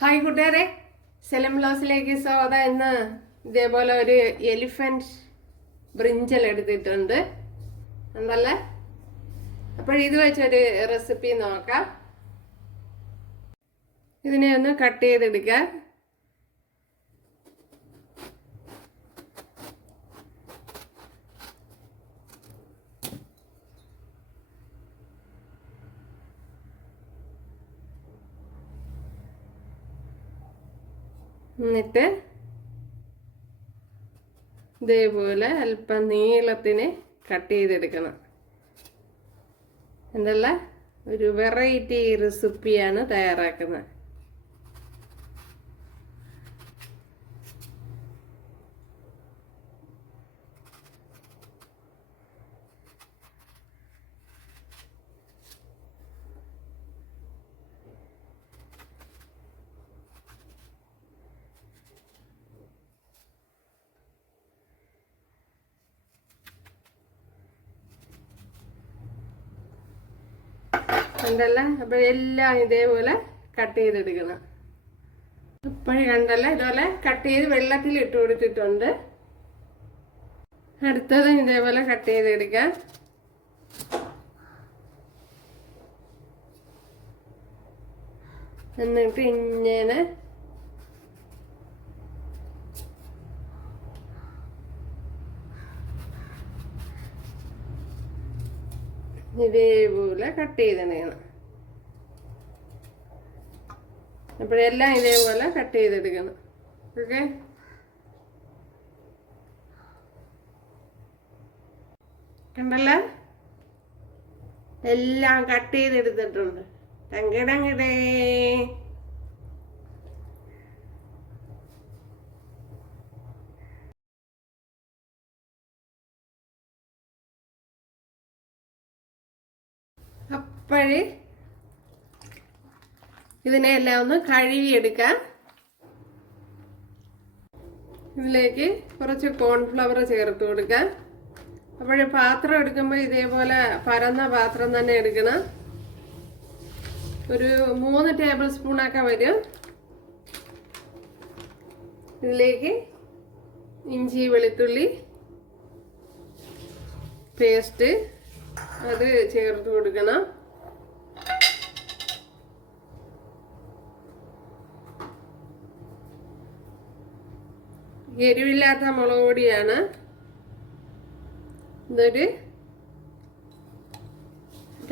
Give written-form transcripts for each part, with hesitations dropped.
Hi കൂട്ടുകാരെ, സെലം ബ്ലൗസിലേക്ക് സ്വാഗതം. ഇന്ന് ഇതേപോലെ ഒരു എലിഫന്റ് ബ്രിഞ്ചൽ എടുത്തിട്ടുണ്ട് എന്നല്ലേ. അപ്പോൾ ഇത് വെച്ചൊരു റെസിപ്പി നോക്കാം. ഇതിനെ ഒന്ന് കട്ട് ചെയ്തെടുക്കാം. എന്നിട്ട് ഇതേപോലെ അല്പം നീളത്തിന് കട്ട് ചെയ്തെടുക്കണം. എന്തല്ല ഒരു വെറൈറ്റി റെസിപ്പിയാണ് തയ്യാറാക്കുന്നത്. കണ്ടല്ല, അപ്പോൾ എല്ലാം ഇതേപോലെ കട്ട് ചെയ്തെടുക്കണം. ഇപ്പോഴും കണ്ടല്ല, ഇതുപോലെ കട്ട് ചെയ്ത് വെള്ളത്തിൽ ഇട്ട് കൊടുത്തിട്ടുണ്ട്. അടുത്തതും ഇതേപോലെ കട്ട് ചെയ്തെടുക്കാം. എന്നിട്ട് ഇങ്ങനെ ഇതേപോലെ കട്ട് ചെയ്തെടുക്കണം. അപ്പോഴെല്ലാം ഇതേപോലെ കട്ട് ചെയ്തെടുക്കണം. ഓക്കെ, കണ്ടല്ല, എല്ലാം കട്ട് ചെയ്തെടുത്തിട്ടുണ്ട്. തങ്കടങ്ങടേ അപ്പോഴേ ഇതിനെ എല്ലാം ഒന്ന് കഴുകിയെടുക്കാം. ഇതിലേക്ക് കുറച്ച് കോൺഫ്ലവർ ചേർത്ത് കൊടുക്കാം. അപ്പോഴേ പാത്രം എടുക്കുമ്പോൾ ഇതേപോലെ പരന്ന പാത്രം തന്നെ എടുക്കണം. ഒരു 3 ടേബിൾ സ്പൂണൊക്കെ വരും. ഇതിലേക്ക് ഇഞ്ചി വെളുത്തുള്ളി പേസ്റ്റ് അത് ചേർത്ത് കൊടുക്കണം. എരിവില്ലാത്ത മുളക് പൊടിയാണ്. ഇതൊരു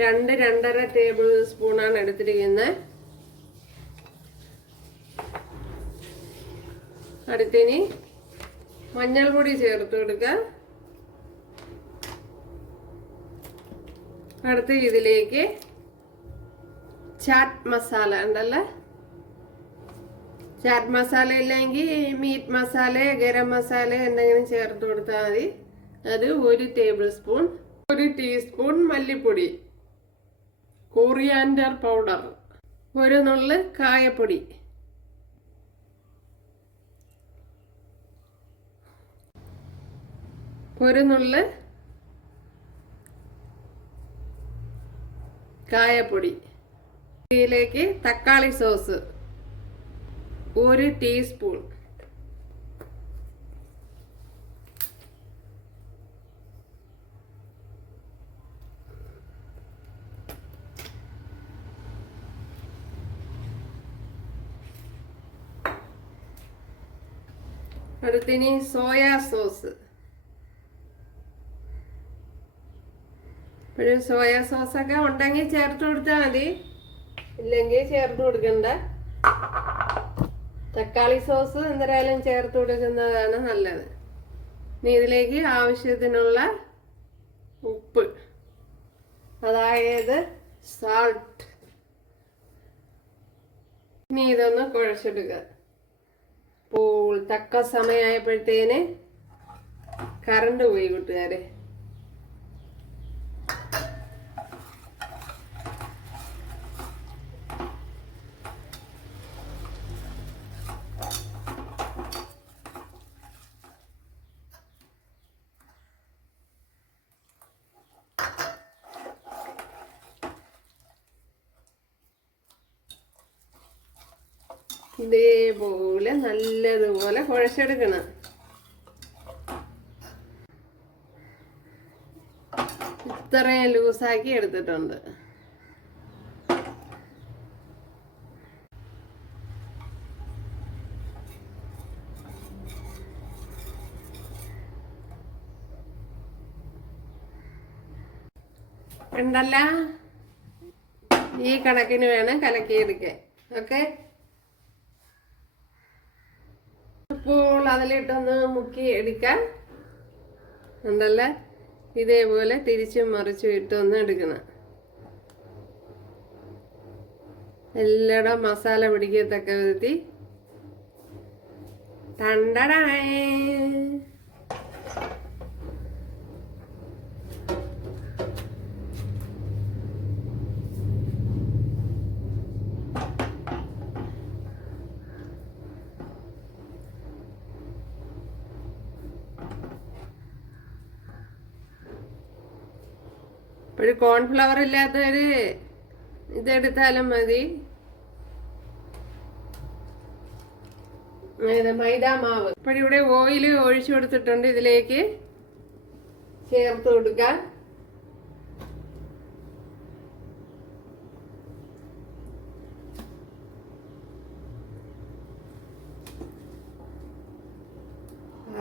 2-2.5 ടേബിൾ സ്പൂണാണ് എടുത്തിരിക്കുന്നത്. അടുത്തിനി മഞ്ഞൾപ്പൊടി ചേർത്ത് കൊടുക്കുക. അടുത്ത് ഇതിലേക്ക് ചാറ്റ് മസാല ഉണ്ടല്ലേ. ചാറ്റ് മസാല ഇല്ലെങ്കിൽ മീറ്റ് മസാല, ഗരം മസാല എന്തെങ്കിലും ചേർത്ത് കൊടുത്താൽ മതി. അത് 1 ടേബിൾ സ്പൂൺ. 1 ടീസ്പൂൺ മല്ലിപ്പൊടി, കൊറിയാൻഡർ പൗഡർ, 1 നുള്ള് കായപ്പൊടി, ഒരു നുള്ള് കായപ്പൊടി. ഇതിലേക്ക് തക്കാളി സോസ് 1 ടീസ്പൂൺ. അടുത്തിനി സോയാ സോസ്. ഒരു സോയാ സോസൊക്കെ ഉണ്ടെങ്കിൽ ചേർത്ത് കൊടുത്താൽ മതി, ഇല്ലെങ്കിൽ ചേർത്ത് കൊടുക്കണ്ട. തക്കാളി സോസ് എന്തായാലും ചേർത്ത് കൊടുക്കുന്നതാണ് നല്ലത്. ഇനി ഇതിലേക്ക് ആവശ്യത്തിനുള്ള ഉപ്പ്, അതായത് സാൾട്ട്. ഇനി ഇതൊന്ന് കുഴച്ചെടുക്കുക. അപ്പോൾ തക്ക സമയമായപ്പോഴത്തേന് കറണ്ട് പോയി കൂട്ടുകാരെ. ഇതേപോലെ നല്ലതുപോലെ കുഴച്ചെടുക്കണം. ഇത്രയും ലൂസാക്കി എടുത്തിട്ടുണ്ട്. ഉണ്ടല്ല, ഈ കണക്കിന് വേണം കലക്കിയെടുക്കാൻ. ഓക്കെ, ഇപ്പോൾ അതിലിട്ടൊന്ന് മുക്കി എടുക്കാം. ഉണ്ടല്ല, ഇതേപോലെ തിരിച്ചും മറിച്ചും ഇട്ടൊന്ന് എടുക്കണം. എല്ലായിടം മസാല പിടിക്കത്തക്ക വിധത്തിൽ. ടണ്ടടേ, ഇപ്പോഴും കോൺഫ്ലവർ ഇല്ലാത്തവര് ഇതെടുത്താലും മതി. മൈദ മാവ് ഇപ്പോഴിവിടെ ഓയിൽ ഒഴിച്ചു കൊടുത്തിട്ടുണ്ട്. ഇതിലേക്ക് ചേർത്ത് കൊടുക്കാം.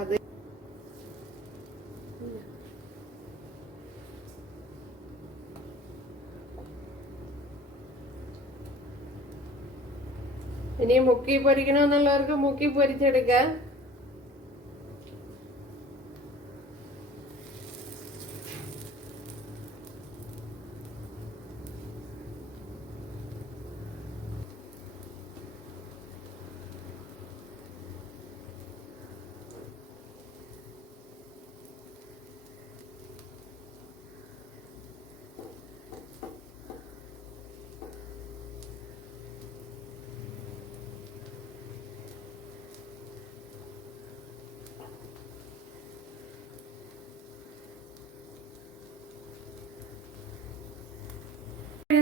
അത് ഇനി മുക്കി പൊരിക്കണമെന്നുള്ളവർക്ക് മുക്കി പൊരിച്ചെടുക്കാം.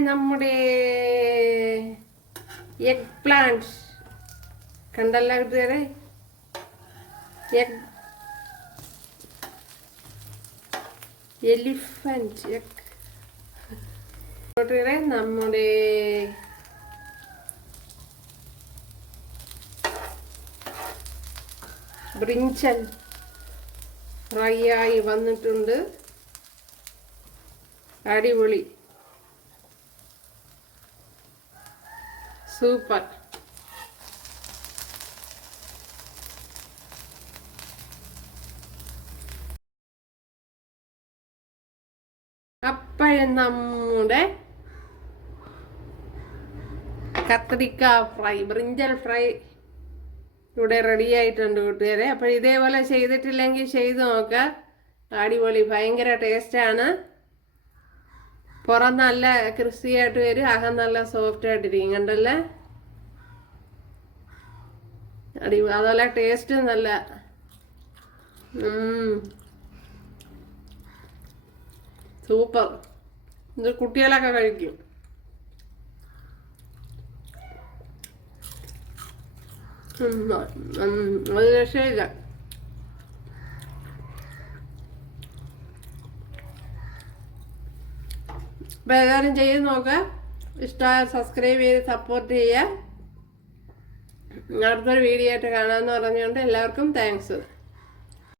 നമ്മുടെ എഗ് പ്ലാന്റ് കണ്ടല്ല കൂട്ടുകാരെ, എലിഫന്റ് എഗ് കൂട്ടുകാരെ, നമ്മുടെ ബ്രിഞ്ചൽ ഫ്രൈ ആയി വന്നിട്ടുണ്ട്. അടിപൊളി, സൂപ്പർ. അപ്പോഴും നമ്മുടെ കത്തിരിക്ക ഫ്രൈ, ബ്രിഞ്ചൽ ഫ്രൈ ഇവിടെ റെഡി ആയിട്ടുണ്ട് കൂട്ടുകാരെ. അപ്പോൾ ഇതേപോലെ ചെയ്തിട്ടില്ലെങ്കിൽ ചെയ്ത് നോക്കുക. അടിപൊളി, ഭയങ്കര ടേസ്റ്റാണ്. പുറം നല്ല ക്രിസ്പി ആയിട്ട് വരും, അകം നല്ല സോഫ്റ്റ് ആയിട്ടിരിക്കും. കണ്ടല്ലേ, അടിപൊളി. അതുപോലെ ടേസ്റ്റ് നല്ല സൂപ്പർ. ഇത് കുട്ടികളൊക്കെ കഴിക്കും. അത് രക്ഷയില്ല. അപ്പോൾ എല്ലാവരും ചെയ്ത് നോക്കുക. ഇഷ്ടമായ സബ്സ്ക്രൈബ് ചെയ്ത് സപ്പോർട്ട് ചെയ്യുക. അടുത്തൊരു വീഡിയോ ആയിട്ട് കാണാമെന്ന് പറഞ്ഞുകൊണ്ട് എല്ലാവർക്കും താങ്ക്സ്.